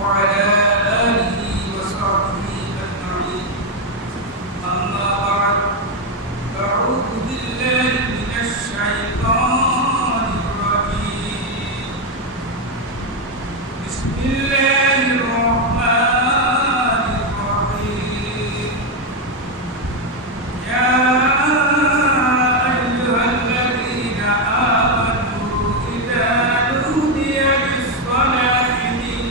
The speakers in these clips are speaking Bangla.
وعلى آله وصحبه أجمعين. أما بعد، أعوذ بالله من الشيطان الرجيم. بسم الله الرحمن الرحيم. يا أيها الذين آمنوا إذا نودي للصلاة من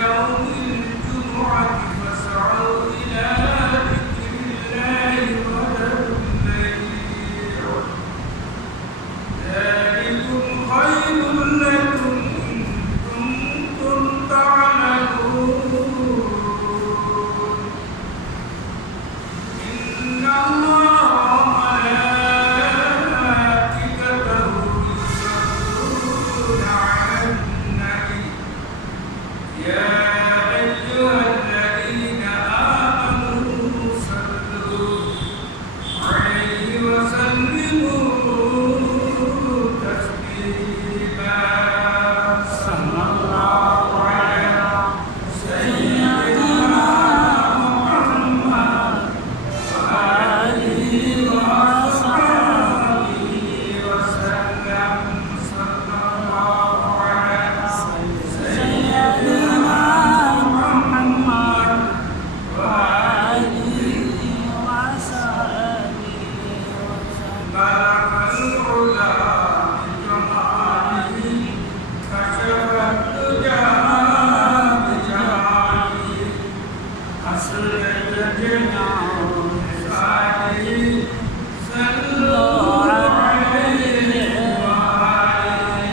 يوم الجمعة فاسعوا إلى ذكر الله وذروا البيع، ذلكم خير لكم إن كنتم تعلمون. إن الله وملائكته يصلون على النبي يا أيها الذين آمنوا صلوا عليه وسلموا تسليما. صلى الله على سيدنا محمد وآله وصحبه وسلم. صلى الله على سيدنا محمد وآله وصحبه وسلم. بلغ العلا بجماله كشف الدجى بجماله أسرد جميع خصاله. صلوا عليه وآله.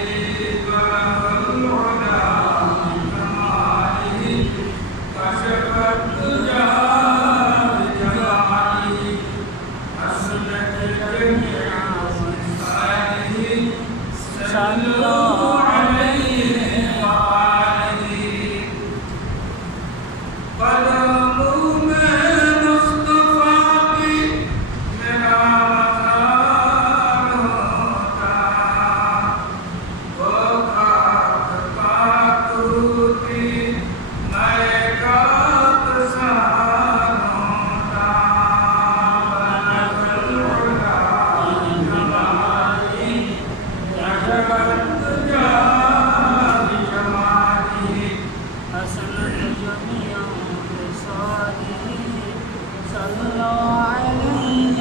بلغ العلا بجماله كشف الدجى بجماله أسرد جميع خصاله. صلوا عليه وآله. قدموا من اصطفاك من عثارتا وقد فاتوتي ميقات سارتا. بلغ العلا بجماله كشف الدجى بجماله أسلت جميع خصاله. صلوا عليه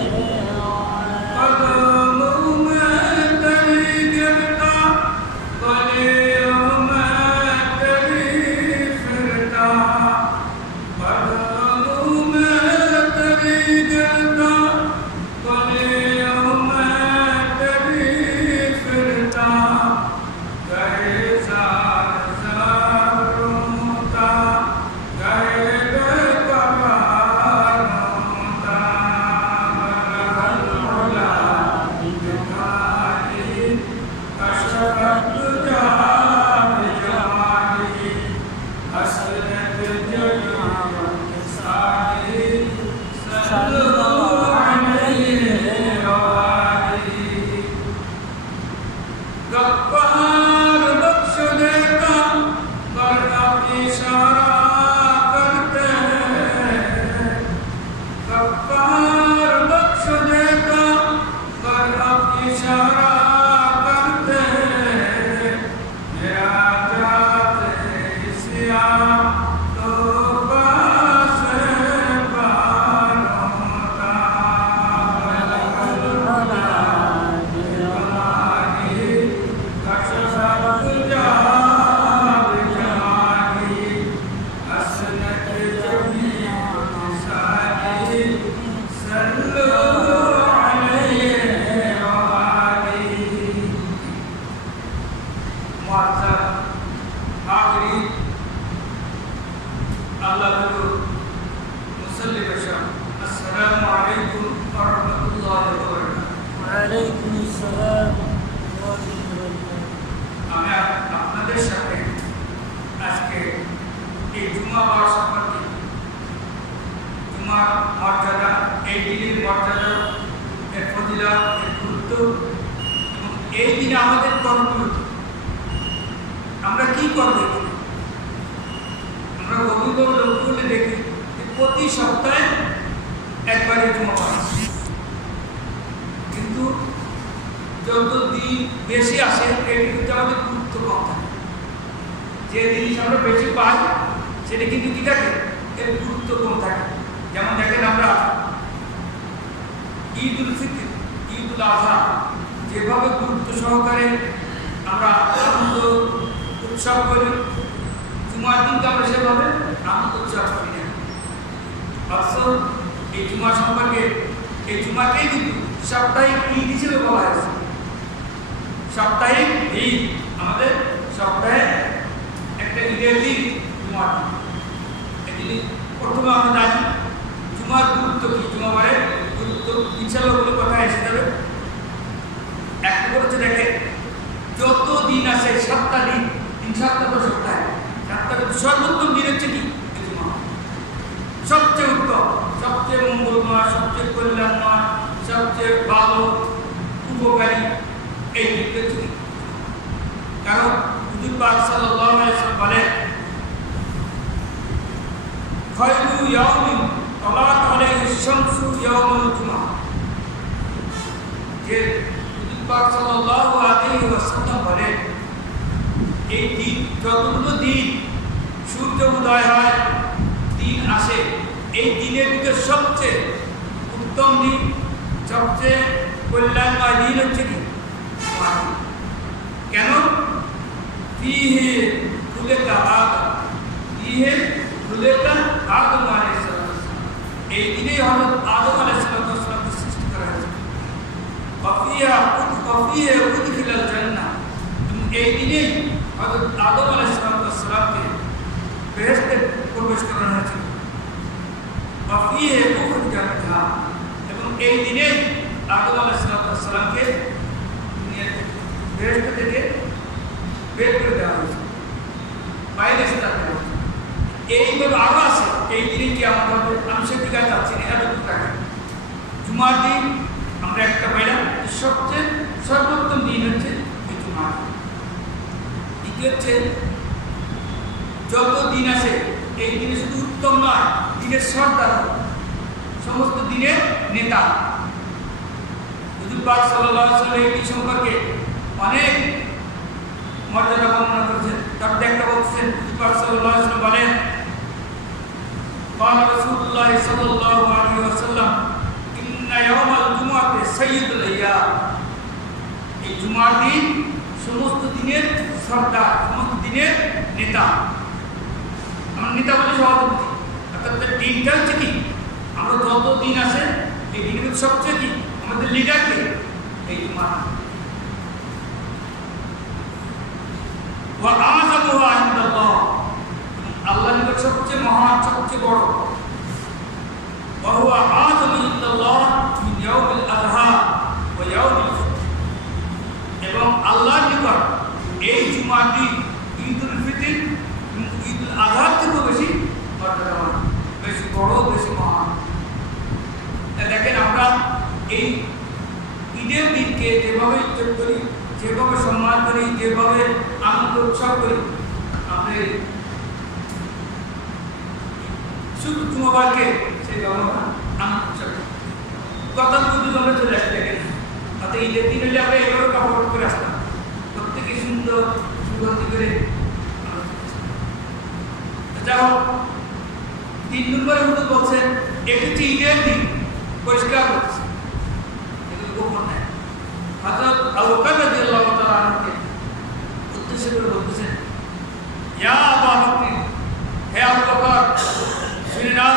وعلى قدموا ما تريقرتا قليل ما تريفرتا. قدموا ما تريقرتا قليل ما تريفرتا. كيسا زارتا كيد كبارتا. بلغ العلا بجماله كشف الدجى بجماله أسلت جميع خصاله. صلوا عليه وآله. गफ्फार बख्श देता पर अब इशारा करते हैं। गफ्फार बख्श देता पर अब इशारा करते हैं। मेरा जाते इसिया तो पास पारों का। बलग العلا بجماله كشف এই দিনে আমাদের করণীয় আমরা কি করবো? আমরা অভিজ্ঞ লোক করলে দেখি যে প্রতি সপ্তাহে একবারে জমা আসে, কিন্তু যত দিন বেশি আসে এটি কিন্তু আমাদের গুরুত্ব কম থাকে। যে জিনিস আমরা বেশি পাই সেটা কিন্তু কি থাকে, এর গুরুত্ব কম থাকে। যেমন দেখেন আমরা ঈদ উল ফিতর, ঈদ উল আজহা যেভাবে গুরুত্ব সহকারে আমরা আনন্দ উৎসব করি, জুমার দিনকে আমরা সেভাবে আনন্দ উৎসব করি না। অবশ্য এই জুমা সম্পর্কে, এই জুমাকেই কিন্তু সাপ্তাহিক ঈদ হিসেবে বলা হয়েছে। সাপ্তাহিক ঈদ আমাদের সপ্তাহে একটা ঈদের দিন জুমার দিন। প্রথমে আমরা জানি জুমার গুরুত্ব কি, জুমাবারের গুরুত্ব ইনশাআল্লাহ বলে কথা এসে যাবে। এক করেছে দেখে যত দিন আছে 7টা দিন, 7টা তো সপ্তাহে, 7টা সর্বোত্তম দিন হচ্ছে কি জুমা। সবচেয়ে উত্তম, সবচেয়ে মঙ্গলময়, সবচেয়ে কল্যাণময়, সবচেয়ে ভালো উপকারী এই দিনটা হচ্ছে। কারণ হুজুর পাক সাল্লাল্লাহু আলাইহি ওয়াসাল্লাম বলেন খায়রু ইয়াউমিন তালাত আলাইহি শামসু ইয়াউমুল জুমআহ। যে হুজুর পাক সাল্লাল্লাহু আলাইহি ওয়াসাল্লাম বলেন এই দিন, যতগুলো দিন সূর্য উদয় হয়, দিন আসে, এই দিনের ভিতরে সবচেয়ে উত্তম দিন, সবচেয়ে কল্যাণময় দিন হচ্ছে কি জুমার দিন। কেন? ফিহে খুলেকা আদম, ফিহে খুলেকা আদম আলাইহিস সালাম। এই দিনেই হযরত আদম আলাইহিস সালামকে সৃষ্টি করা হয়েছে। কফিহে উদখিলাল জান্নাহ, এই দিনেই হযরত আদম আলাইহিস সালামকে বেহেশতে প্রবেশ করানো হয়েছিল। কফিহে উখরিজা মিনহা, এবং এই দিনেই আদম আলাইহিস সালামকে বেহেশত থেকে বের করে দেওয়া হয়েছে, বাইরে এসে থাকতে হবে। এইভাবে আরো আছে, এই দিনে কি আমাদের হবে, আমি সেদিকে যাচ্ছি না, এতটুকু টাকা। জুমার দিন আমরা একটা পাইলাম, সবচেয়ে সর্বোত্তম দিন হচ্ছে এই জুমার দিন। দ্বিতীয় হচ্ছে যত দিন আছে এই দিনে শুধু উত্তম নয়, দিনের সর্দার, সমস্ত দিনের নেতা। হুজুর পাক সাল্লাল্লাহু আলাইহি ওয়াসাল্লাম এই সম্পর্কে অনেক মর্যাদা বর্ণনা করেছেন। তার একটা বলছেন হুজুর পাক সাল্লাল্লাহু আলাইহি ওয়াসাল্লাম বলেন قال رسول الله صلى الله عليه وسلم ان يوم الجمعه سيد الايام। এই জুমার দিন সমস্ত দিনের সর্দার, সমস্ত দিনের নেতা। আমরা নেতা বলে সভাপতি, অর্থাৎ দিনটা হচ্ছে কি, আমরা যত দিন আছে এই দিনের সবচেয়ে কি আমাদের লিডারকে এই জুমার। আল্লাহ নিকট সবচেয়ে মহান, সবচেয়ে বড়। এবং আল্লাহর নিকট এই জুমার দিন ঈদুল ফিতর, ঈদুল আজহার থেকেও বেশি মর্যাদাবান, বেশি বড়, বেশি মহান। দেখেন আমরা এই ঈদের দিনকে যেভাবে ইজ্জত করি, যেভাবে সম্মান করি, যেভাবে আনন্দ উৎসব করি, আমরা শুধু জুমাবারকে সেইভাবে আনন্দ উৎসব করি। কথা যদি আমরা চলে আসি দেখেন, অর্থাৎ ঈদের দিন হলে আমরা এভাবে কাপড় করে আসতাম, প্রত্যেকে সুন্দর সুগন্ধি করে। যা হোক, 3 নম্বরে হুজুর বলছেন এটি হচ্ছে ঈদের দিন, পরিষ্কার করছে, এগুলো গোপন নেয়। হযরত আবু বকর রাদিয়াল্লাহু তাআলা আনহুকে উদ্দেশ্য করে বলতেছেন, ইয়া আবু বকর, হে আবু বকর, শুনে নাও,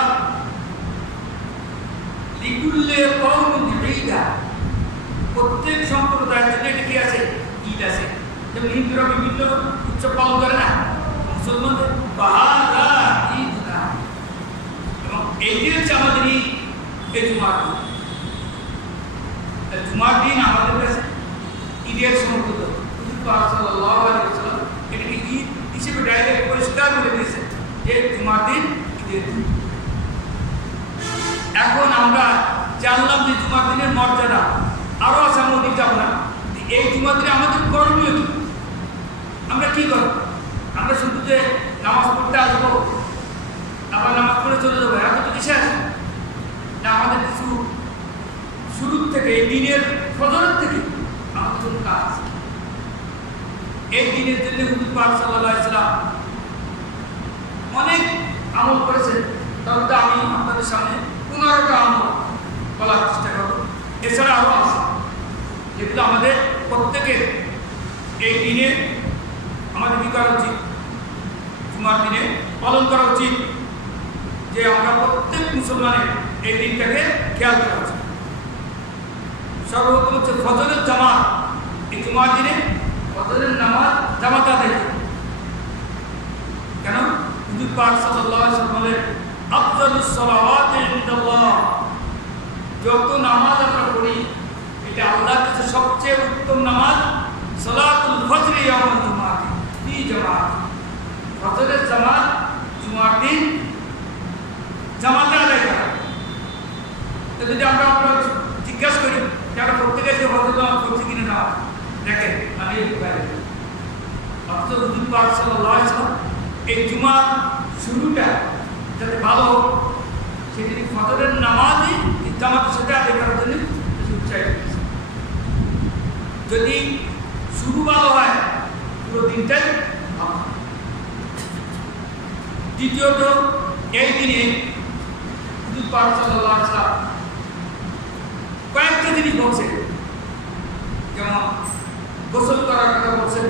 লিকুল্লি কওমিন ঈদা, প্রত্যেক সম্প্রদায়ের জন্য একটা কি আছে, ঈদ আছে। যেমন হিন্দুরা বিভিন্ন উৎসব পালন করে না, মুসলমানদের বাহাদা ঈদ না, এবং এইটি হচ্ছে আমাদের ঈদ, এই জুমার দিন। জুমার দিন আমাদের কাছে ঈদের সমতুল্য। হুজুর পাক সাল্লাল্লাহু আলাইহি ওয়াসাল্লাম এটাকে ঈদ হিসেবে ডাইরেক্ট পরিষ্কার করে দিয়েছেন যে জুমার দিন ঈদের দিন। এখন আমরা জানলাম যে জুমার দিনের মর্যাদা আরো আছে, আমরা ওদিকে যাবো না, এই জুমার দিনে আমাদের করণীয় কি? আমরা কি করব? আমরা শুধু যে নামাজ পড়তে আসবো, আবার নামাজ পড়ে চলে যাবো, এতটুকু শেষ না? আমাদের কিছু শুরু থেকে, এই দিনের ফজরের থেকে আমাদের কোনো কাজ, এই দিনের জন্য হুজুর পাক সাল্লাল্লাহু আলাইহি ওয়াসাল্লাম অনেক আমল করেছেন। তবে আমি আপনাদের সামনে 15টা আমল বলার চেষ্টা করব। এছাড়া আরও আছে যেগুলো আমাদের প্রত্যেকের এই দিনে আমাদের কী করা উচিত, জুমার দিনে পালন করা উচিত, যে আমরা প্রত্যেক মুসলমানের এই দিনটাকে খেয়াল করা উচিত। সর্বপ্রথম হচ্ছে ফজরের জামাত। এই জুমার দিনে ফজরের নামাজ জামাত আদায় করি। কেন? হুজুর পাক সাল্লাল্লাহু আলাইহি ওয়াসাল্লাম বলেন, আফজালুস সালাওয়াতি ইনদাল্লাহ, যত নামাজ আমরা পড়ি এটা আল্লাহর কাছে সবচেয়ে উত্তম নামাজ সালাতুল ফজর ইয়াউমুল জুমআহ ফি জামাত। ফজরের জামাত জুমার দিন জামাতে আদায় করা। তো যদি আমরা আপনার জিজ্ঞাসা করি যে আমরা প্রত্যেকে যে ফজর নামাজ পড়ছি কিনা না, দেখেন আমি এই অথচ হুজুর পাক সাল্লাল্লাহু আলাইহি ওয়াসাল্লাম এই জুমার শুরুটা যাতে ভালো হোক সেদিন ফজরের নামাজই জামাতের সাথে আদায় করার জন্য উৎসাহিত করেছে। যদি শুরু ভালো হয় পুরো দিনটাই ভালো। দ্বিতীয়ত, এই দিনে হুজুর পাক সাল্লাল্লাহু আলাইহি ওয়াসাল্লাম কয়েকটা জিনিস বলছেন, যেমন গোসল করার কথা বলছেন,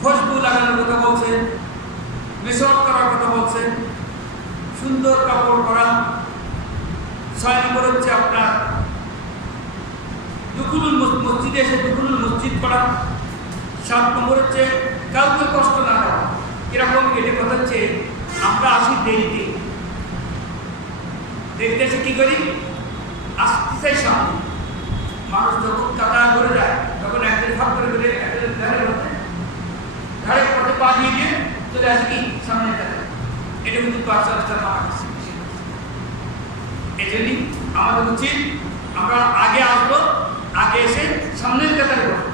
খুশবু লাগানোর কথা বলছেন, মেসওয়াক করার কথা বলছেন, সুন্দর কাপড় পরা, 6 নম্বর হচ্ছে আপনার দুখুলুল মসজিদে এসে দুখুলুল মসজিদ পড়া, 7 নম্বর হচ্ছে কাউকে কষ্ট না দেওয়া। এরকম এটা কথা হচ্ছে আমরা আসি দেরিতে, দেখতে এসে কী করি, আসতে চাই সামনে। মানুষ যখন কাদা করে যায় তখন একদিন ভাব করে গেলে একদিন ধারে পথে পা দিয়ে গিয়ে চলে আসে কি সামনে কাদা। এটা কিন্তু পার্সেলটা আমার কাছে। এই জন্যই আমাদের উচিত আমরা আগে আসবো, আগে এসে সামনের কাতারে বসবো।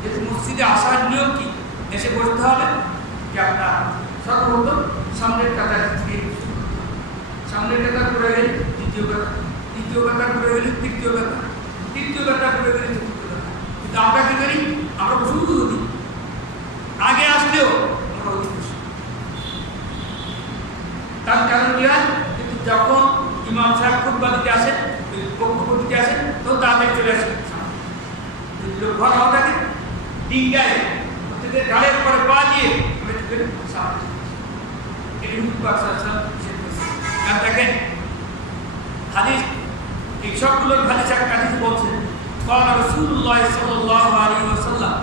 যেহেতু মসজিদে আসার নিয়ম কি, এসে বসতে হবে যে আপনার সর্বপ্রথম সামনের কাতারে থেকে, সামনের কাতার করে গেলে দ্বিতীয় কাতার, দ্বিতীয় কাতার করে গেলে তৃতীয় কাতার, তৃতীয় কাতার করে গেলে চতুর্থ কাতার। কিন্তু আমরা কি করি, আমরা শুরু করি আগে আসলেও আমরা অতি খুশি। তার কারণ কি হয়, কিন্তু যখন ইমাম সাহেব খুতবা দিতে আসেন, বক্তব্য দিতে আসেন, তখন তাড়াতাড়ি চলে আসেন। যদি লোক ঘর হওয়া থাকে ডিঙ্গায় প্রত্যেকের গাড়ির পরে পা দিয়ে সামনে এটি দেখেন হাদিস, এই সবগুলোর হাদিস এক হাদিস বলছেন, قال رسول الله صلى الله عليه وسلم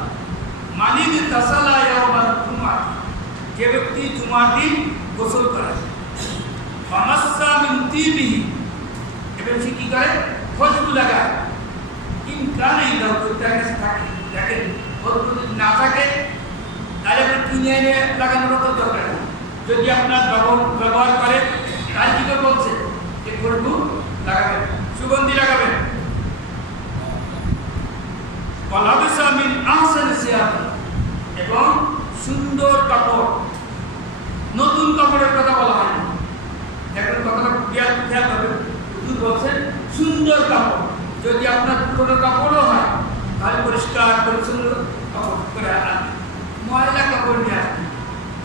من اغتسل يوم الجمعة, যে ব্যক্তি জুমার দিন গোসল করে, ফামাসসা মিন তিবিহি, এবং সে কি করে, খুশবু লাগায়, ইনকানে দাও তার কাছে থাকে। দেখেন যদি না থাকে তাহলে আপনি কিনে এনে লাগানোর তো দরকার নেই। যদি আপনার ব্যবহার করে তাহলে কি করে বলছে যে খুশবু লাগাবেন, সুগন্ধি লাগাবেন। ওয়ালাবিসা মিন আহসানি সিয়াব, এবং সুন্দর কাপড়, নতুন কাপড়ের কথা বলা হয় না। দেখেন কথাটা খেয়াল করবেন, হুজুর বলছেন সুন্দর কাপড়। যদি আপনার পুরোনো কাপড়ও হয় তাহলে পরিষ্কার পরিচ্ছন্ন কাপড় করে আনবেন, ময়লা কাপড় নিয়ে আসবেন।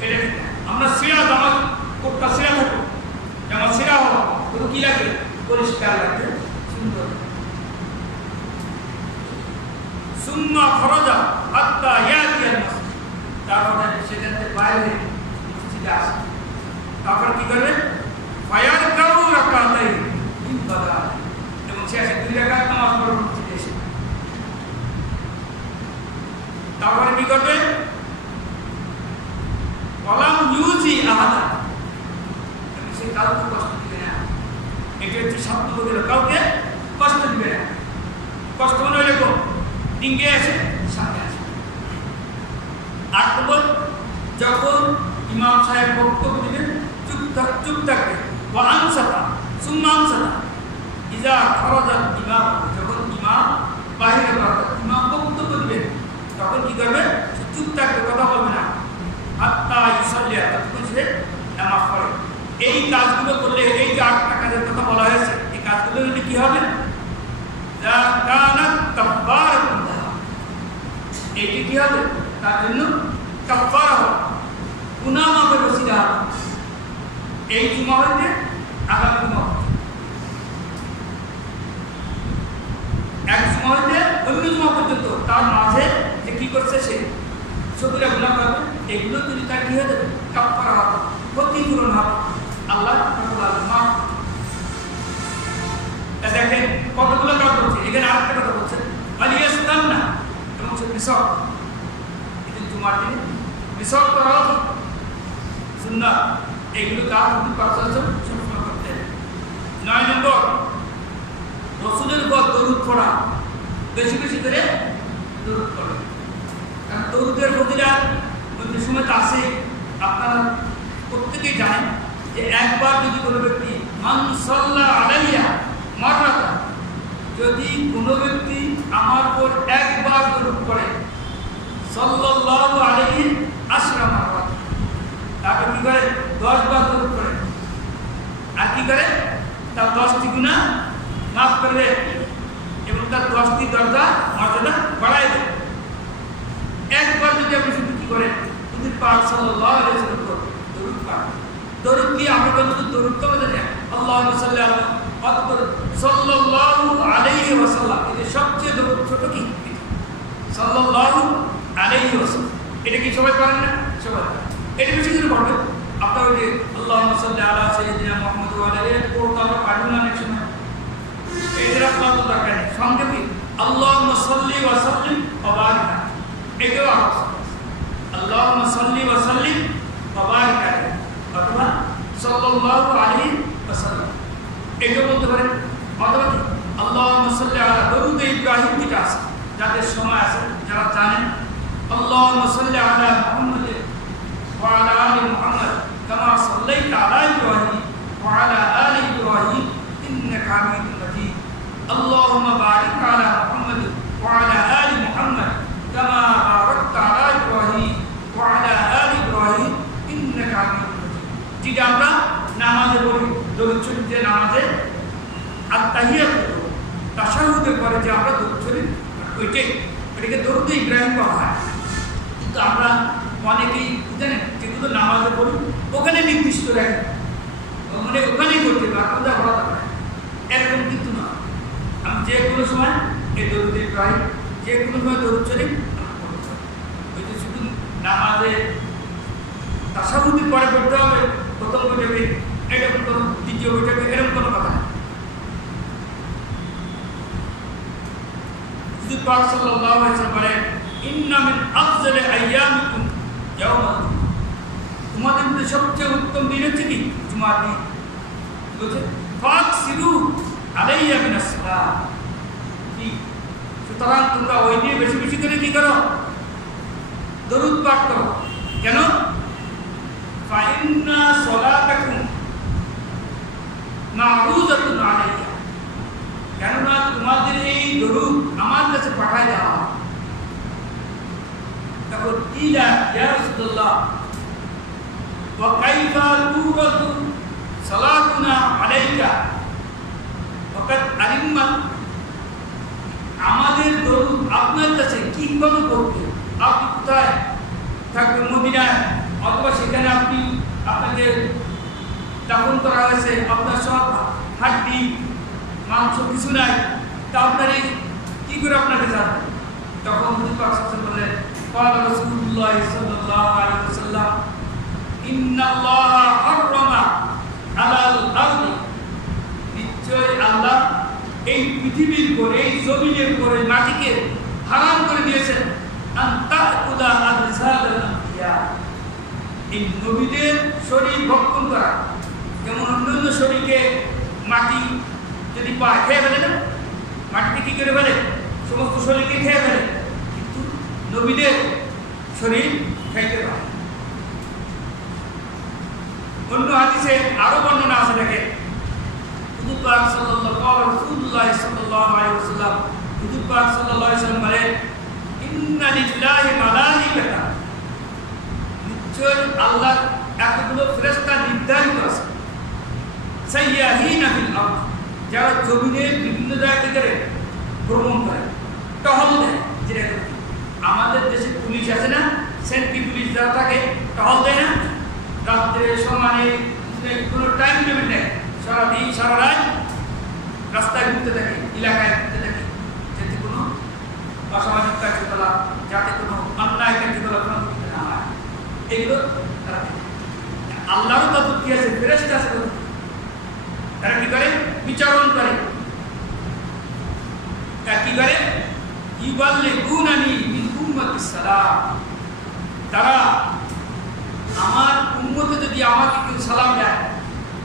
এটা ঠিক না। আমরা সিরা জামা কোটটা সিরা থাকবো, জামা সিরা হওয়া কিন্তু কী লাগবে, পরিষ্কার লাগবে, সুন্দর। সুম্মা খরজা হাত্তা ইয়াতিয়াল মসজিদ, তারপরে সেখান থেকে বাইরে মসজিদে আসে। তারপর কি করবে, ফায়ার কাউ রাকাতাই ইন বাদা, এবং শেষে 2 রাকাত নামাজ পড়বে মসজিদে এসে। তারপরে কি করবে, কলাম ইউজি আহাদা, সে কাউকে কষ্ট দিবে না। এটা হচ্ছে 7 নম্বর, কাউকে কষ্ট দিবে না। কষ্ট মনে হলে ডিঙ্গে আসে সামনে আসে। 8 নম্বর, যখন ইমাম সাহেব বক্তব্য দিবেন চুপ থাকবে। ওয়া আনসাতা সুম্মা আনসাতা ইজা খরাজা ইমাম, যখন ইমাম বাহিরে কথা ইমাম বক্তব্য দিবেন তখন কি করবে সে চুপ থাকবে কথা বলবে না হাত্তা ইউসাল্লিয়া ততক্ষণ সে নামাজ পড়ে এই কাজগুলো করলে এই যে 8টা কাজের কথা বলা হয়েছে এই কাজগুলো হলে কি হবে এটি কি হবে তার জন্য কাফারা হবে গুনাহ মাফের ওসিলা হবে এই জুমা হইতে আগামী জুমা এক জুমা হইতে অন্য জুমা পর্যন্ত তার মাঝে যে কি করছে সে সবিরা গুনাহ করবে এগুলো যদি তার কি হয়ে যাবে কাফারা হবে ক্ষতিপূরণ হবে আল্লাহ মাফ দেখেন কতগুলো কাজ করছে এখানে আরেকটা কথা বলছে আলিয়াস্তান না এবং সে মিশক এটা জুমার দিনে মিশক করাও সুন্নাত এগুলো কাজ যদি পারছেন সম্পূর্ণ করতে 9 নম্বর রাসূলের উপর দরুদ পড়া বেশি বেশি করে দরুদ পড়া কারণ দরুদের ফজিলত অন্য সময় আছে আপনারা প্রত্যেকেই জানেন যে একবার যদি কোনো ব্যক্তি মান সাল্লা আলাইয়া মাররাতা যদি কোনো ব্যক্তি আমার উপর একবার দরুদ পড়ে সাল্লাল্লাহু আলাইহি আশরা মাররাত তারপর কি করে 10 বার দরুদ পড়ে আর কি করে তার 10টি গুনাহ মাফ করে দেয় এবং তার 10টি দরজা মর্যাদা বাড়ায় দেয় একবার যদি আপনি শুধু কি করেন নবী পাক সাল্লাল্লাহু আলাইহি ওয়াসাল্লাম দরুদ পাক দরুদ কি আমরা বলতে দরুদ তো বলে আল্লাহুম্মা সাল্লি আলা আকবার সাল্লাল্লাহু আলাইহি ওয়াসাল্লাম এটা সবচেয়ে ছোট কি সাল্লাল্লাহু আলাইহি ওয়াসাল্লাম এটা কি সবাই পারেন না সবাই এটা বেশি করে পড়বেন আপনারা যে আল্লাহুম্মা সাল্লি আলা সাইয়্যিদিনা মুহাম্মদ ওয়া আলা আলিহি পড়তে আমরা পারি না অনেক সময় এদের আপনার তো দরকার নেই সঙ্গে কি আল্লাহুম্মা সাল্লি ওয়া সাল্লিম ওয়া বারিক এটাও আল্লাহুম্মা সাল্লি ওয়া সাল্লিম ওয়া বারিক অথবা সাল্লাল্লাহু আলাইহি ওয়াসাল্লাম এটা বলতে পারেন অথবা আল্লাহুম্মা সাল্লি আলা দরুদ ইব্রাহিম যেটা আছে যাদের সময় আছে যারা জানেন আল্লাহুম্মা সাল্লি আলা মুহাম্মদ ওয়া আলা আলি মুহাম্মদ কামা সাল্লাইতা আলা ইব্রাহিম ওয়া আলা আলি ইব্রাহিম ইন্নাকা হামিদুম মাজিদ আল্লাহুম্মা বারিক আলা মুহাম্মদ ওয়া আলা আলি মুহাম্মদ কামা বারাকতা আলা ইব্রাহিম ওয়া আলা আলি ইব্রাহিম ইন্নাকা হামিদুম মাজিদ যেটা আমরা নামাজে পড়ি দরুদ শরীফে নামাজে আত-তাহিয়াত তাশাহুদের পরে যে আমরা দরুদ শরীফ এটাকে দরুদ ইব্রাহিম বলা হয় কিন্তু আমরা অনেকেই জানেন যেগুলো নামাজে পড়ি ওখানে নির্দিষ্ট রাখি মানে ওখানেই করতে পারি আপনাদের বলা দরকার এরকম কিন্তু না আমি যে কোনো সময় এই দরুদ ইব্রাহিম যে কোনো সময় দরুদ শরীফ ওই যে শুধু নামাজে তাশাহুদের পরে পড়তে হবে প্রথম বৈঠকে এরকম কোনো দ্বিতীয় বৈঠকে এরকম কোনো কথা না হুজুর পাক সাল্লাল্লাহু আলাইহি ওয়াসাল্লাম বলেন ইন্না মিন আফজালি আইয়ামিকুম ইয়াউমুল জুমআহ তোমাদের মধ্যে সবচেয়ে উত্তম দিন হচ্ছে কি জুমার দিন বলছে ফাকসিরু আলাইয়া মিনাস সালাত কি সুতরাং তোমরা ওই দিনে বেশি বেশি করে কি করো দরুদ পাঠ করো কেন ফাইন্না সালাতাকুম মা'রুজাতুন আলাইয়া কেননা তোমাদের এই দরুদ আমার কাছে পাঠায় দেওয়া তখন ইলা ইয়া রাসূলুল্লাহ ওয়া কাইফা তুরাদু সালাতুনা আলাইকা ওয়াকাদ আলিমা আমাদের দরুদ আপনার কাছে কিভাবে পড়তে আপনি কোথায় থাকবেন মদিনায় অথবা সেখানে আপনি আপনাকে দাফন করা হয়েছে আপনার সব হাড্ডি মাংস কিছু নাই তা আপনার এই কী করে আপনাকে জানবেন তখন হুজুর পাক সাল্লাল্লাহু আলাইহি ওয়াসাল্লাম বললেন قال رسول الله صلى الله عليه وسلم إن الله حرم على الأرض নিশ্চয় আল্লাহ এই পৃথিবীর উপরে এই জমিনের উপরে মাটিকে হারাম করে দিয়েছেন আন তাকুলা আজসাদাল আম্বিয়া এই নবীদের শরীর ভক্ষণ করা যেমন অন্যান্য শরীরকে মাটি যদি পায় খেয়ে ফেলে না মাটিতে কী করে ফেলে সমস্ত শরীরকে খেয়ে ফেলে কিন্তু নবীদের শরীর খাইতে পারে অন্য হাদিসে আরো বর্ণনা আছে দেখেন হুজুর পাক সাল্লাল্লাহু আলাইহি ওয়াসাল্লাম হুজুর পাক সাল্লাল্লাহু আলাইহি ওয়াসাল্লাম বলেন ইন্না লিল্লাহি মালাইকাতা, নিশ্চয় আল্লাহর এতগুলো ফেরেশতা নির্ধারিত আছে, সাইয়াহিনা ফিল আরদ, যারা জমিনের বিভিন্ন জায়গায় করে ভ্রমণ করে, টহল দেয়। যেটা আমাদের দেশে পুলিশ আছে না, সেন্ট্রি পুলিশ যারা থাকে, টহল দেয় না, রাত্রে সমানে কোনো টাইম টেবিল নেই, সারাদিন সারা রাত রাস্তায় ঘুরতে থাকে, এলাকায় ঘুরতে থাকে, যাতে কোনো অসামাজিক কার্যকলাপ, যাতে কোনো অন্যায় কার্যকলাপ না হয়, এগুলো তারা আল্লাহরও তত কি আছে, ফেরেশতা আছে, তারা কি করে, বিচারণ করে। কি করে, ইউবাল্লিগুনানি মিন উম্মাতিস সালাম, তারা আমার উম্মতে যদি আমাকে কেউ সালাম দেয়,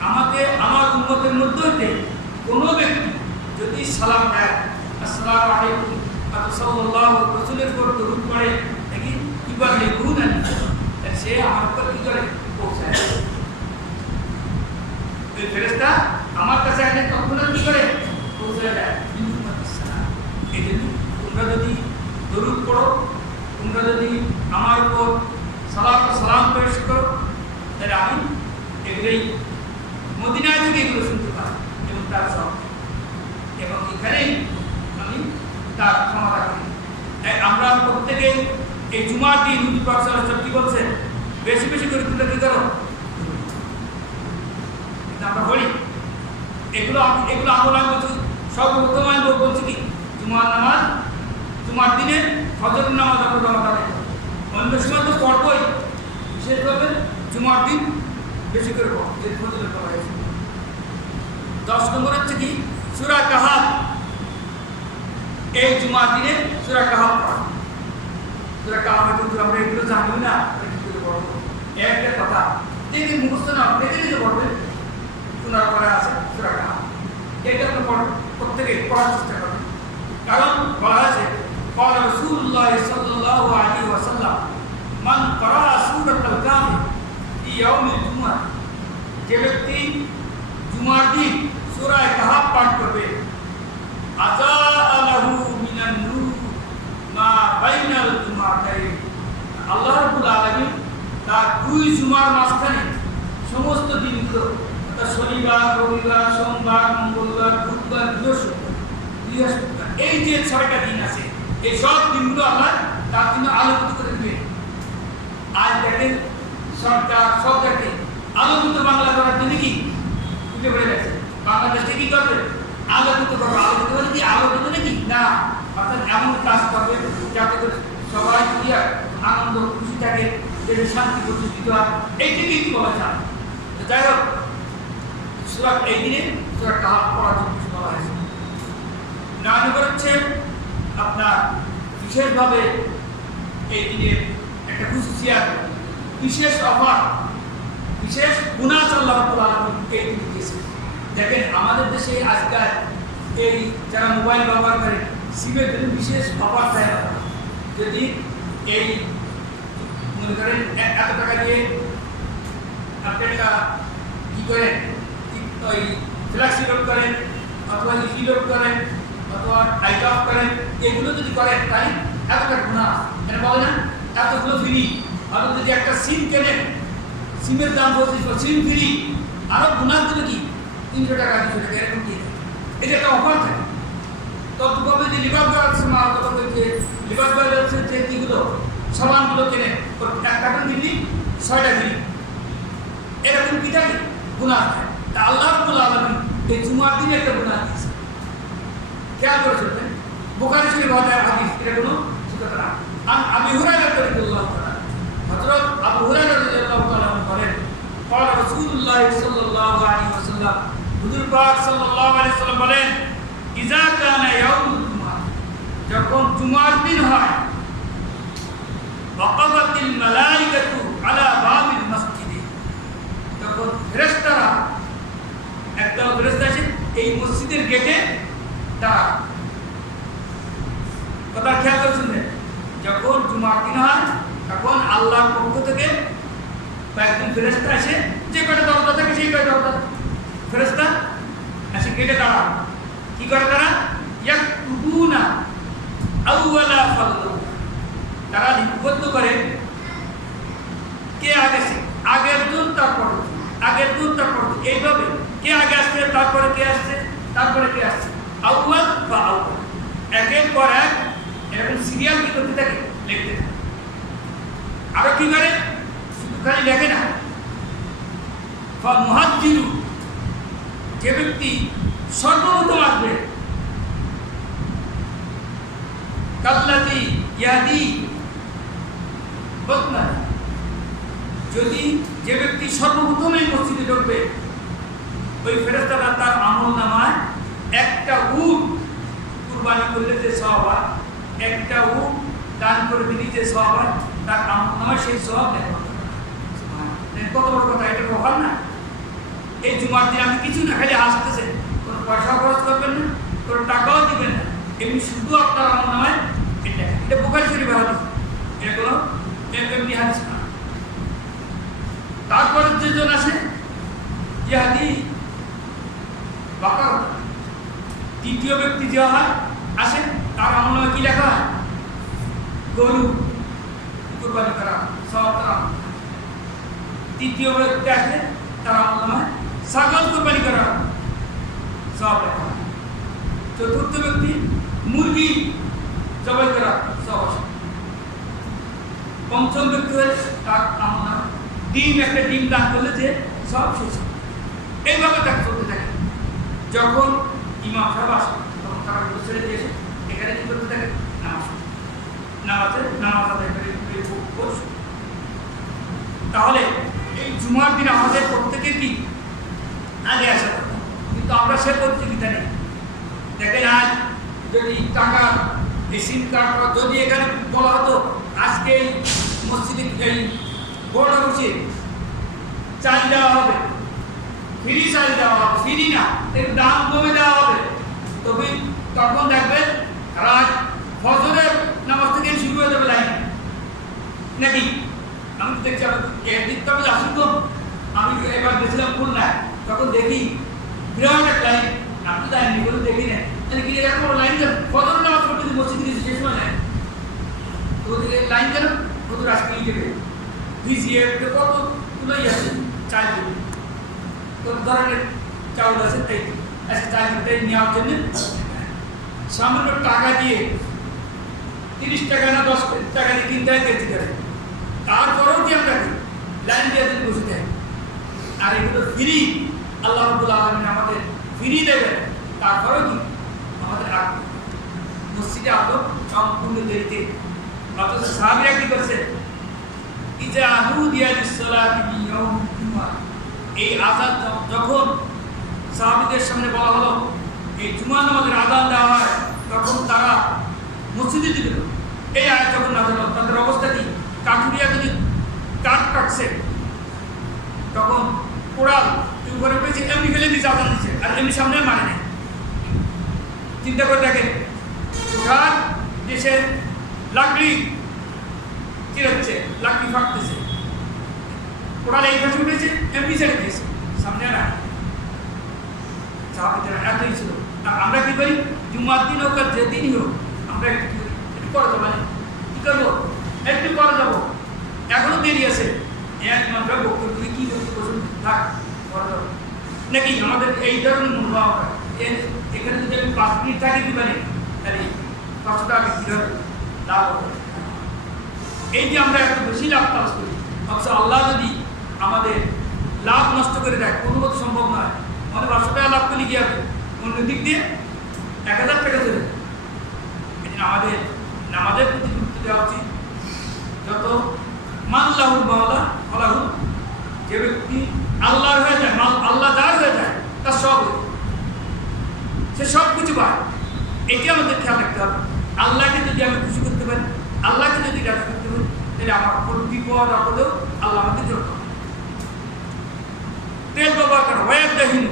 আমাকে আমার উম্মতের মধ্যে হইতে কোনো ব্যক্তি যদি সালাম দেয়, আসসালামু আলাইকুম সাল্লাল্লাহু রাসূলের উপর দরুদ পড়ে, দেখি ইউবাল্লিগুনানি, সে আমার উপর কি করে, পৌঁছায়। এই ফেরেশতা আমার কাছে আসলে তখন কি করে, পৌঁছে দেয়। এই জন্য তোমরা যদি দরুদ পড়ো, তোমরা যদি আমার উপর সালাম পেশ করো, তাহলে আমি এগুলোই মদিনা থেকে এগুলো শুনতে পাই এবং তার সব, এবং এখানেই আমি তার ক্ষমতা করি। আমরা প্রত্যেকে এই জুমার দিন হুজুর পাক সাল্লাল্লাহু আলাইহি ওয়াসাল্লাম কি বলছেন, বেশি বেশি করে তোমরা কি করো, আমরা বলি এগুলো আমল আমি বলছি। সর্বপ্রথম আমি বলছি কি, জুমার নামাজ, জুমার দিনে ফজরের নামাজ আমরা আদায় করি, অন্য সময় তো পড়বই, বিশেষভাবে জুমার দিন বেশি করে পড়ো, এর ফজিলত করা হয়েছে। 10 নম্বর হচ্ছে কি, সূরা কাহাফ, এই জুমার দিনে সূরা কাহাফ পড়া। সূরা কাহাফ কিন্তু আমরা এগুলো জানি না, একটা কথা দেখে মুখস্থ না, দেখে নিতে পড়বেন, শোনার পরে আছে সূরা কাহাফ, এটা আপনি প্রত্যেকে পড়ার চেষ্টা করবেন। কারণ বলা হয়েছে, قال رسول الله صلى الله عليه وسلم من قرأ سورة الكهف في يوم الجمعة, যে ব্যক্তি জুমার দিন সূরা কাহাফ পাঠ করবে, আযাআ লাহু মিনান নূর মা বাইনাল জুমাতাইন, আল্লাহ রাব্বুল আলামিন তার 2 জুমার মাঝখানে সমস্ত দিনগুলো, শনিবার, রবিবার, সোমবার, মঙ্গলবার, বুধবার, বৃহস্পতিবার, এই যে 6টা দিন আছে, এই সব দিনগুলো আল্লাহ তার জন্য আলোকিত করে দিবেন। আজ দেখেন সরকার সব দেখে আলোকিত বাংলা করার জন্য কি উঠে পড়ে গেছে, বাংলাদেশে কি করবে, আলোকিত করবে। আলোকিত করে কি আলোকিত নাকি না, অর্থাৎ এমন কাজ করবে যাতে করে সবাই আনন্দ খুশি থাকে, যেটা শান্তি প্রতিষ্ঠিত হয়, এইটাকে কি বলা যায়। যাই হোক, সূরা এই দিনে সূরা কাহাফ পড়ার জন্য বলা হয়েছে। 9 নম্বর হচ্ছে আপনার বিশেষভাবে এই দিনে একটা খুশিয়াত, বিশেষ অফার, বিশেষ বোনাস আল্লাহ রাব্বুল আলামিন এই দিনে দিয়েছে। দেখেন আমাদের দেশে আজকাল এই যারা মোবাইল ব্যবহার করে সিমের জন্য বিশেষ অফার দেয়। যদি এই মনে করেন 1 টাকা দিয়ে আপনি একটা কি করেন, ওই ফ্ল্যাক্সি লোড করেন, অথবা ইজি লোড করেন, অথবা টাইট অফ করেন, এগুলো যদি করেন তাই এতটা গুণা, এটা বলে না এতগুলো ফ্রি। আর যদি একটা সিম কেনেন, সিমের দাম 25, সিম ফ্রি, আরও গুণার জন্য কি 300 টাকা 200 টাকা এরকম দিয়ে দেয়, এটা একটা অফার থাকে। তত কবে যে লিভার বার্ডস মাল, তখন যে লিভার বার্ডসের যে কীগুলো সামানগুলো কেনেন, 1 টাকা দিবি 6টা দিবি, এরকম কি থাকে, গুণা থাকে। তা আল্লাহ রাব্বুল আলামিন এই জুমার দিনে একটা গুণা দিয়েছে, খেয়াল করে চলবেন। বুখারী শরীফ হাদিস, এটা কোনো কথা না। আবু হুরায়রা রাদিয়াল্লাহু তাআলা, হযরত আবু হুরায়রা রাদিয়াল্লাহু তাআলা বলেন, قال رسول الله صلى الله عليه وسلم, হুজুর পাক সাল্লাল্লাহু আলাইহি ওয়াসাল্লাম বলেন, ইযা কানা ইয়াউমুল জুমআহ, যখন জুমার দিন হয়, ওয়াকাফাতিল মালাইকাতু আলা বাবিল মসজিদ, তখন ফেরেশতারা, একদল ফেরেশতা আছে এই মসজিদের গেটে দাঁড়ায়। কথা খেয়াল করে শুনবেন, যখন জুমার দিন হয় তখন আল্লাহর পক্ষ থেকে একজন ফেরেশতা আসে, যে কয়টা দরজা থাকে সেই কয়টা দরজা ফেরেশতা আসে গেটে দাঁড়ায়। কি করে তারা, ইয়াকুতুবুনা ইয়াকতুবুনা আউওয়ালা ফাল্লু, তারা লিপিবদ্ধ করে কে আগে আসে, আগের জন তারপর আগের জন তারপর, এইভাবে কে আগে আসছে তারপরে কে আসছে তারপরে কে আসছে, আউয়াল বা আউয়াল, একের পর এক এরকম সিরিয়াল কি করতে থাকে, লিখতে থাকে। আরো কি করে, শুধু খালি লেখে না, বা মুহাজ্জিরু, যে ব্যক্তি সর্বপ্রথম আসবে, কাল্লাতি ইয়াদি বদনা, যদি যে ব্যক্তি সর্বপ্রথম এই মসজিদে ঢুকবে, ওই ফেরেশতারা তার আমলনামায় একটা উট কুরবানি করলে যে সওয়াব হয়, একটা উট দান করে দিলে যে সওয়াব হয়, তার আমলনামায় সেই সওয়াব লেখা হবে। কত বড় কথা, এটা ব্যাপার না। এই জুমার দিন আমি কিছু না, খালি আসতেছে, কোনো পয়সা খরচ করবেন না, কোনো টাকাও দিবেন না, এমনি শুধু আপনার আমলনামায় এটা বুখারী শরীফের হাদিস, এটা কোনো এমনি হাদিস না। তারপরে যেজন আসে ইয়াদি বাকার, তৃতীয় ব্যক্তি যে হয় আসে, তার আমলনামায় কি লেখা হয়, গরু কুরবানি করা সওয়াব করা। তৃতীয় ব্যক্তি আসলে তার আমলনামায় ছাগল কুরবানি করা সওয়াব লেখা হয়। চতুর্থ ব্যক্তি মুরগি জবাই করা সওয়াব আসে। পঞ্চম ব্যক্তি হলে তার আমলনামায় ডিম, একটা ডিম দান করলে যে সব শেষ। এইভাবে তাকে চলতে থাকে। যখন ইমাম সাহেব আসে তখন তারা ছেড়ে দিয়ে এসে এখানে কি করতে থাকে, নামাজ আদায় করে। তাহলে এই জুমার দিন আমাদের প্রত্যেকের কি আগে আসা কথা, কিন্তু আমরা সে প্রতিযোগিতা নেই। দেখেন আজ যদি টাকা এই সিম কার্ড, যদি এখানে বলা হতো আজকে এই মসজিদে এই বোর্ড অফিসে চাল দেওয়া হবে, ফ্রি চাল দেওয়া হবে, ফ্রি না, এর দাম কমে দেওয়া হবে, তবে তখন দেখবেন রাত ফজরের নামাজ থেকে শুরু হয়ে যাবে লাইন নাকি। আমি তো দেখছি একদিন তো আমি আসি তো, আমি এবার গেছিলাম খুলনায়, তখন দেখি বিরাট এক লাইন, আপনি যায়নি বলে দেখি না, কি এরকম লাইন কেন, ফজর নামাজ পড়তে মসজিদে শেষ সময় নেয়, তো ওদিকে লাইন কেন, কত রাস্তা দেবে ভিজিয়ে কত তুলাই আছে, চাল দেবে, কত ধরনের চাউল আছে, তাই আজকে চালটাই নেওয়ার জন্য সামান্য টাকা দিয়ে 30 টাকা না 10 টাকা দিয়ে কিনতে হয় কেজি করে, তারপরেও কি আমরা লাইন দিয়ে দিন বসে থাকি। আর এগুলো ফ্রি, আল্লাহ রাব্বুল আলামিন আমাদের ফ্রি দেবেন, তারপরেও কি আমাদের মসজিদে আসলো সম্পূর্ণ দেরিতে। অথচ সাহাবীরা কি করছে, ইজা নুদিয়া লিস-সালাতি বিয়াউমিল জুমআহ, এই আযান যখন সাহাবীদের সামনে বলা হলো এই জুমা নামাজের আযান দেওয়া হয়, তখন তারা মসজিদে যেত। এই আয়াত যখন নাযিল হলো, তাদের অবস্থা কি, কাঠুরিয়া যদি কাঠ কাটছে তখন কোড়াল উপরে পেয়েছে, এমনি ফেলে দিচ্ছে, আযান দিচ্ছে, আর এমনি সামনে মানে নেই। চিন্তা করে দেখেন, কোঠার দেশের লাকড়ি চিরাচ্ছে, লাকড়ি ফাটতেছে, কোড়াল এই পাশে উঠেছে, এমনি ছেড়ে দিয়েছে, সামনে না। সাহাবীরা এতই ছিল। আর আমরা কি করি, জুমার দিন হোক আর যেদিনই হোক, আমরা একটু করা যাবো, মানে কি করবো, একটু করা যাবো, এখনো দেরি আছে, এক মাত্র বক্তব্য তুই কি করতে বসুন থাক করা যাবো নাকি। আমাদের এই ধরনের মনোভাব, এখানে যদি আমি 5 মিনিট থাকি কি পারি, তাহলে 500 টাকা কীভাবে লাভ হবে। এই যে আমরা এত বেশি লাভ পাস করি, অথচ আল্লাহ যদি আমাদের লাভ নষ্ট করে দেয়, কোনো মতো সম্ভব নয়। আমাদের 500 টাকা লাভ করলে কি হবে, অন্য দিক দিয়ে 1000 টাকা চলে। এই জন্য আমাদের নামাজের প্রতি গুরুত্ব দেওয়া উচিত। যত মাল্লাহুল মাওলা ফলাহু, যে ব্যক্তি আল্লাহর হয়ে যায়, আল্লাহ যার হয়ে যায়, তার সব সে সব কিছু পায়। এটি আমাদের খেয়াল রাখতে হবে। আল্লাহকে যদি আমি খুশি করতে পারি, আল্লাহকে যদি রাজি করতে পারি, তাহলে আমার কোনো বিপদ আপদেও আল্লাহ আমাকে জোর করে। তেল ব্যবহার করা ওয়াইদাহীন,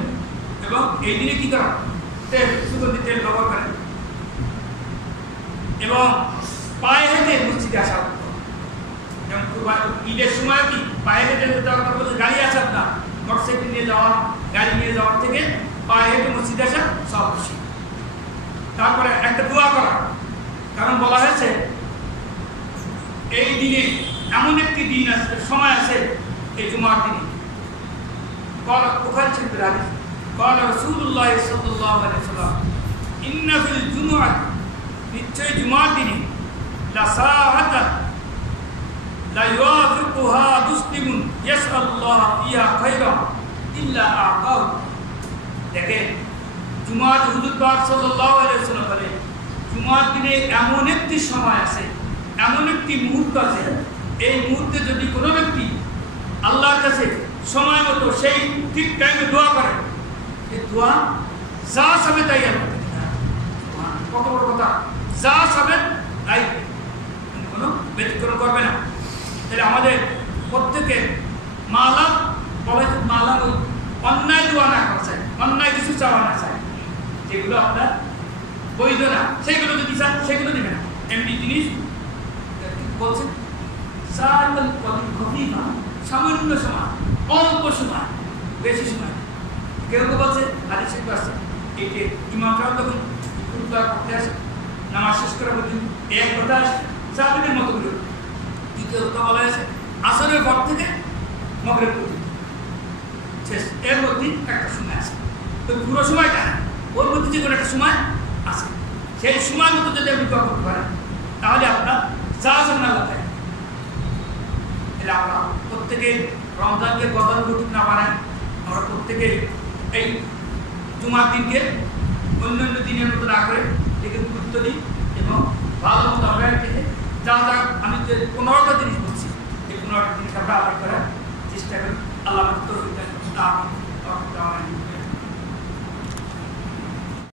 এবং এই দিনে কি করা, তেল, সুগন্ধি তেল ব্যবহার করে, এবং পায়ে হেঁটে মসজিদে আসা। যেমন ঈদের সময় কি পায়ে হেঁটে যাওয়ার কথা বলছে, গাড়ি আসার না, মোটরসাইকেল নিয়ে যাওয়া, গাড়ি নিয়ে যাওয়ার থেকে পায়ে হেঁটে মসজিদে আসা সব খুশি। তারপরে একটা দোয়া করা, কারণ বলা হয়েছে এই দিনে এমন একটি দিন আছে, সময় আছে এই জুমার দিনে। বুখারী শরীফের হাদিস, قال رسول الله صلى الله عليه وسلم إن في الجمعة নিশ্চয় জুমার দিনে লাসাআতান লা ইউআফিকুহা মুসলিমুন ইয়াসআলুল্লাহ ফিহা খায়রা ইল্লা আ'তাহু। দেখেন জুমার হুজুর পাক সাল্লাল্লাহু আলাইহি ওয়াসাল্লাম বলেন জুমার দিনে এমন একটি সময় আছে, এমন একটি মুহূর্ত আছে, এই মুহূর্তে যদি কোনো ব্যক্তি আল্লাহর কাছে সময় মতো সেই ঠিক টাইমে দোয়া করে, এই দোয়া যা চাবে তাই আল্লাহ কত বড় কথা, যা চাবে তাই, কোনো ব্যতিক্রম করবে না। তাহলে আমাদের প্রত্যেকে মালা বলে, মালা ওই অন্যায় দোয়া না করা চাই, অন্যায় কিছু চাওয়া না চাই, যেগুলো আপনার বৈধ না সেগুলো যদি চান সেগুলো দেবে না। এমনি জিনিস বলছেন সামান্য সময়, অল্প সময়, বেশি সময়। কেউ কেউ বলছে হাদিসে আসছে এই যে ইমাম সাহেব তখন করতে আসে, নামাজ শেষ করে বলছেন এক কথা আসে 4 দিনের মতো করে। দ্বিতীয় কথা বলা হয়েছে আসরের পর থেকে মাগরিব পর্যন্ত শেষ, এর মধ্যে একটা সময় আছে। তো পুরো সময়টা না, ওর মধ্যে যে কোনো একটা সময় আছে, সেই সময় মতো যদি আপনি দোয়া করতে পারেন তাহলে আপনার যা জন্য আল্লাহ থাকে। তাহলে আমরা প্রত্যেকে রমজানকে গতানুগতিক না বানাই, আমরা প্রত্যেকে এই জুমার দিনকে অন্যান্য দিনের মতো না করে একে গুরুত্ব দিই এবং ভালো মতো আমরা থেকে যা যা আমি যে 15টা জিনিস বলছি এই 15টা জিনিস আমরা আদায় করার